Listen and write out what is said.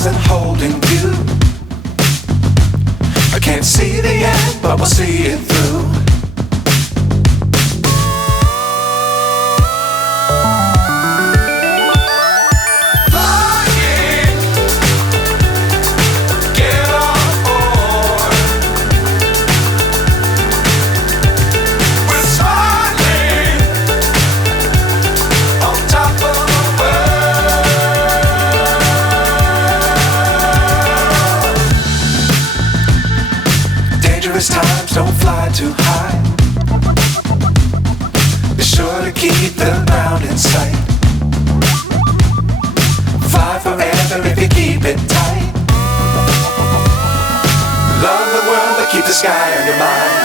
stars and holding you. I can't see the end, but we'll see it through. Times don't fly too high. Be sure to keep the ground in sight. Fly forever if you keep it tight. Love the world but keep the sky on your mind.